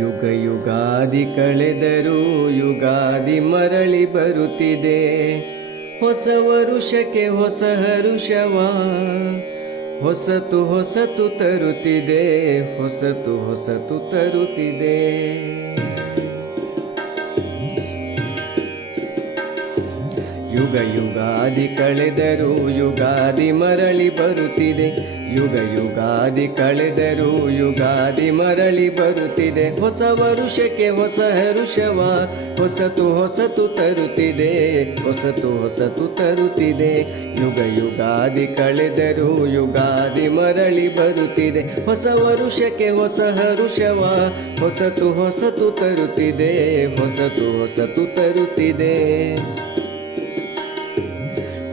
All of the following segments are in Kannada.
ಯುಗ ಯುಗಾದಿ ಕಳೆದರೂ ಯುಗಾದಿ ಮರಳಿ ಬರುತ್ತಿದೆ. ಹೊಸ ವರುಷಕ್ಕೆ ಹೊಸ ಹರುಷವ ಹೊಸತು ಹೊಸತು ತರುತ್ತಿದೆ, ಹೊಸತು ಹೊಸತು ತರುತ್ತಿದೆ. ಯುಗ ಯುಗಾದಿ ಕಳೆದರೂ ಯುಗಾದಿ ಮರಳಿ ಬರುತ್ತಿದೆ. ಯುಗ ಯುಗಾದಿ ಕಳೆದರೂ ಯುಗಾದಿ ಮರಳಿ ಬರುತ್ತಿದೆ. ಹೊಸ ವರುಷಕ್ಕೆ ಹೊಸ ಹರುಷವ ಹೊಸತು ಹೊಸತು ತರುತ್ತಿದೆ, ಹೊಸತು ಹೊಸತು ತರುತ್ತಿದೆ. ಯುಗ ಯುಗಾದಿ ಕಳೆದರೂ ಯುಗಾದಿ ಮರಳಿ ಬರುತ್ತಿದೆ. ಹೊಸ ವರುಷಕ್ಕೆ ಹೊಸ ಹರುಷವ ಹೊಸತು ಹೊಸತು ತರುತ್ತಿದೆ, ಹೊಸತು ಹೊಸತು ತರುತ್ತಿದೆ.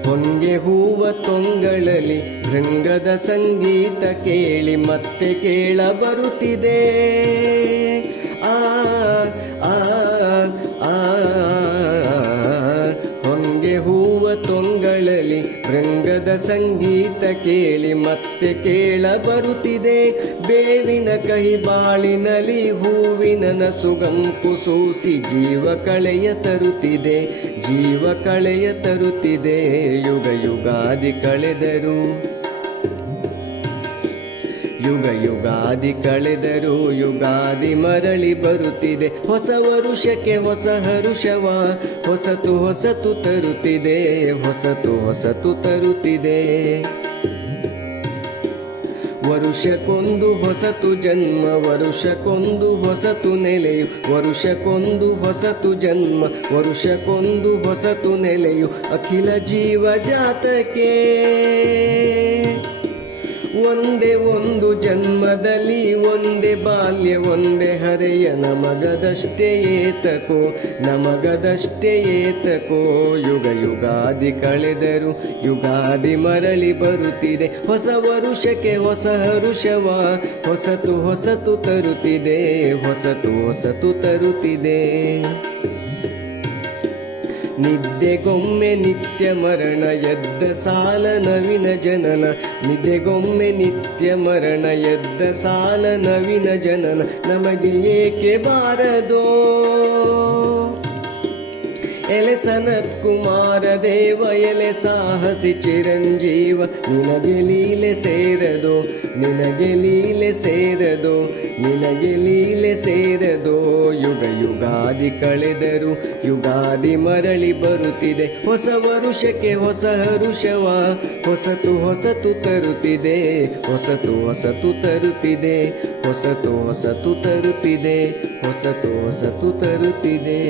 ಹೊಂಗೆ ಹೂವ ತೊಂಗಳಲ್ಲಿ ಭೃಂಗದ ಸಂಗೀತ ಕೇಳಿ ಮತ್ತೆ ಕೇಳ ಬರುತ್ತಿದೆ. ಆ ಆ ಆ ಹೊಂಗೆ ಹೂವ ತೊಂಗಳಲ್ಲಿ ಭೃಂಗದ ಸಂಗೀತ ಕೇಳಿ ಮತ್ತೆ ಕೇಳ ಬರುತ್ತಿದೆ. ಬೇವಿನ ಕಹಿ ಬಾಳಿನಲ್ಲಿ ಹೂವಿನ ನಸುಗಂಪು ಸೂಸಿ ಜೀವ ಕಳೆಯ ತರುತ್ತಿದೆ, ಜೀವ ಕಳೆಯ ತರುತ್ತಿದೆ. ಯುಗ ಯುಗಾದಿ ಕಳೆದರು ಯುಗ ಯುಗಾದಿ ಕಳೆದರೂ ಯುಗಾದಿ ಮರಳಿ ಬರುತ್ತಿದೆ. ಹೊಸ ವರುಷಕ್ಕೆ ಹೊಸ ಹರುಷವ ಹೊಸತು ಹೊಸತು ತರುತ್ತಿದೆ, ಹೊಸತು ಹೊಸತು ತರುತ್ತಿದೆ. ವರುಷಕ್ಕೊಂದು ಹೊಸತು ಜನ್ಮ, ವರುಷಕ್ಕೊಂದು ಹೊಸತು ನೆಲೆಯು, ವರುಷಕ್ಕೊಂದು ಹೊಸತು ಜನ್ಮ, ವರುಷಕ್ಕೊಂದು ಹೊಸತು ನೆಲೆಯು. ಅಖಿಲ ಜೀವ ಜಾತಕ್ಕೆ ಒಂದೇ ಒಂದು ಜನ್ಮದಲ್ಲಿ ಒಂದೇ ಬಾಲ್ಯ ಒಂದೇ ಹರೆಯ. ನಮಗದಷ್ಟೇ ಏತಕೋ, ನಮಗದಷ್ಟೇ ಏತಕೋ. ಯುಗ ಯುಗಾದಿ ಕಳೆದರು ಯುಗಾದಿ ಮರಳಿ ಬರುತ್ತಿದೆ. ಹೊಸ ವರುಷಕ್ಕೆ ಹೊಸ ಹರುಷವ ಹೊಸತು ಹೊಸತು ತರುತ್ತಿದೆ, ಹೊಸತು ಹೊಸತು ತರುತ್ತಿದೆ. ನಿದ್ದೆಗೊಮ್ಮೆ ನಿತ್ಯ ಮರಣ ಎದ್ದ ಸಾಲ ನವಿನ ಜನನ, ನಿದ್ದೆಗೊಮ್ಮೆ ನಿತ್ಯ ಮರಣ ಎದ್ದ ಸಾಲ ನವಿನ ಜನನ. ನಮಗೆ ಏಕೆ ಬಾರದೋ ಎಲೆ ಸನತ್ ಕುಮಾರ ದೇವ, ಎಲೆ ಸಾಹಸಿ ಚಿರಂಜೀವ. ನಿನಗೆ ಲೀಲೆ ಸೇರದೋ, ನಿನಗೆ ಲೀಲೆ ಸೇರದೋ, ನಿನಗೆ ಲೀಲೆ ಸೇರದೋ. ಯುಗ ಯುಗಾದಿ ಕಳೆದರು ಯುಗಾದಿ ಮರಳಿ ಬರುತ್ತಿದೆ. ಹೊಸ ವರುಷಕ್ಕೆ ಹೊಸ ಹರುಷವ ಹೊಸತು ಹೊಸತು ತರುತ್ತಿದೆ, ಹೊಸತು ಹೊಸತು ತರುತ್ತಿದೆ, ಹೊಸತು ಹೊಸತು ತರುತ್ತಿದೆ, ಹೊಸತು ಹೊಸತು ತರುತ್ತಿದೆ.